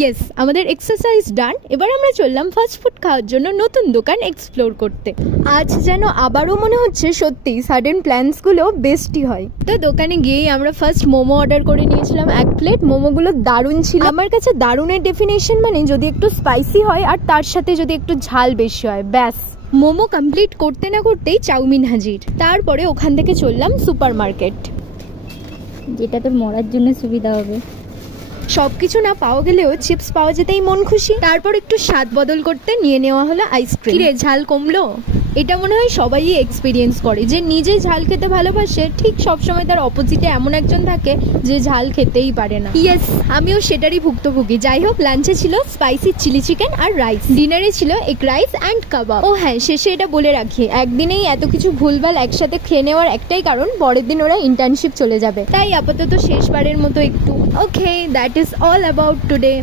Yes, আমাদের exercise ডান। এবার আমরা চললাম ফাস্ট ফুড খাওয়ার জন্য নতুন দোকান এক্সপ্লোর করতে। আজ যেন আবারও মনে হচ্ছে সত্যি সাডেন প্ল্যানসগুলো বেস্টই হয়। তো দোকানে গিয়েই আমরা ফার্স্ট মোমো অর্ডার করে নিয়েছিলাম 1 প্লেট। মোমোগুলো দারুণ ছিল। আমার কাছে দারুণের ডেফিনেশন মানে যদি একটু স্পাইসি হয় আর তার সাথে যদি একটু ঝাল বেশি হয়, ব্যাস। মোমো কমপ্লিট করতে না করতেই চাউমিন হাজির। তারপরে ওখান থেকে চললাম সুপার মার্কেট, যেটা তোর মরার জন্য সুবিধা হবে। সবকিছু না পাওয়া গেলেও চিপস পাওয়া যেতেই মন খুশি। তারপর একটু স্বাদ বদল করতে নিয়ে নেওয়া হলো আইসক্রিম। রে ঝাল কমলো? এটা মনে হয় সবাই এক্সপিরিয়েন্স করে, যে নিজে ঝাল খেতে ভালোবাসে ঠিক সবসময় তার অপোজিটে এমন একজন থাকে যে ঝাল খেতেই পারে না। ইয়েস, আমিও সেটারই ভুক্তভোগী। যাই হোক, লাঞ্চে ছিল স্পাইসি চিলি চিকেন আর রাইস, ডিনারে ছিল এগ রাইস অ্যান্ড কাবাব। ও হ্যাঁ, শেষে এটা বলে রাখি, একদিনেই এত কিছু ভুলভাল একসাথে খেয়ে নেওয়ার একটাই কারণ, পরের দিন ওরা ইন্টার্নশিপ চলে যাবে। তাই আপাতত শেষবারের মতো একটু okay, that is all about today.